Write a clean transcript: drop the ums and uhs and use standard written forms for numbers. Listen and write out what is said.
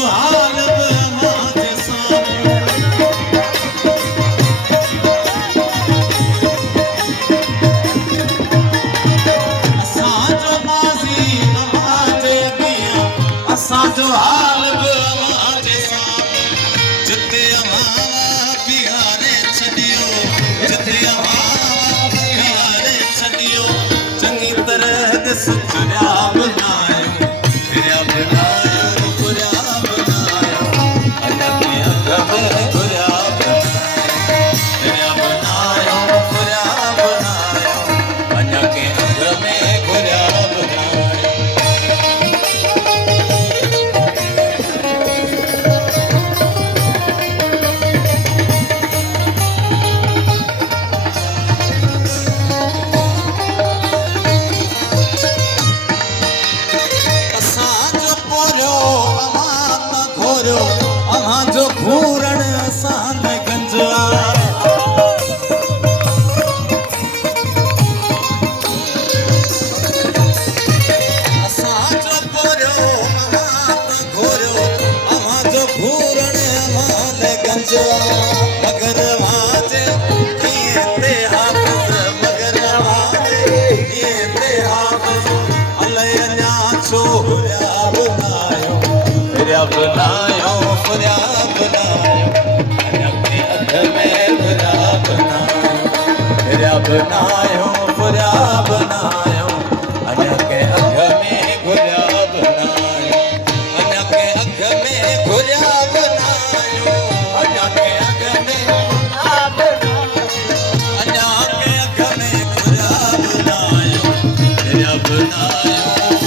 असांजो हाल बि अव्हां जे साम्हूं असांजो माज़ी अव्हां जे अॻियां असांजो हाल बि अव्हां जे साम्हूं जिते अव्हां बीहारे छॾियो जिते अव्हां बीहारे छॾियो चङी तरह ॾिस फिरिया बि न आहियो फिरिया बि न आहियो घुरिया बि न आहियो अञा कीअं अॻ में घुरिया बि न आहियो फिरिया बि न आहियो घुरिया बि न आहियो अञा कीअं अॻ में घुरिया बि न आहियो असांजो पोरियो अव्हां न घोरियो अव्हां जो घूरण असां न गंज असांजो पोरियो अव्हां न घोरियो अव्हां जो घूरण अव्हां न गंज मगर अव्हां जे कीअं ते हाफ़िज़ मगर अव्हां जे कीअं ते हाफ़िज़ अलाए अञा छो हुरिया बि न आहियो फिरिया बि न आहियो फुरिया बि न आहियो अञा कीअं अॻ में घुरिया बि न आहियो फिरिया बि न आहियो फुरिया बि न आहियो अञा कंहिं अॻ में घुरिया बि न आहियो अञा कंहिं अॻ में घुरिया बि न आहियो अञा कंहिं अॻ में अञा कंहिं अॻ में घुरिया बि न आहियो फिरिया बि न आहियो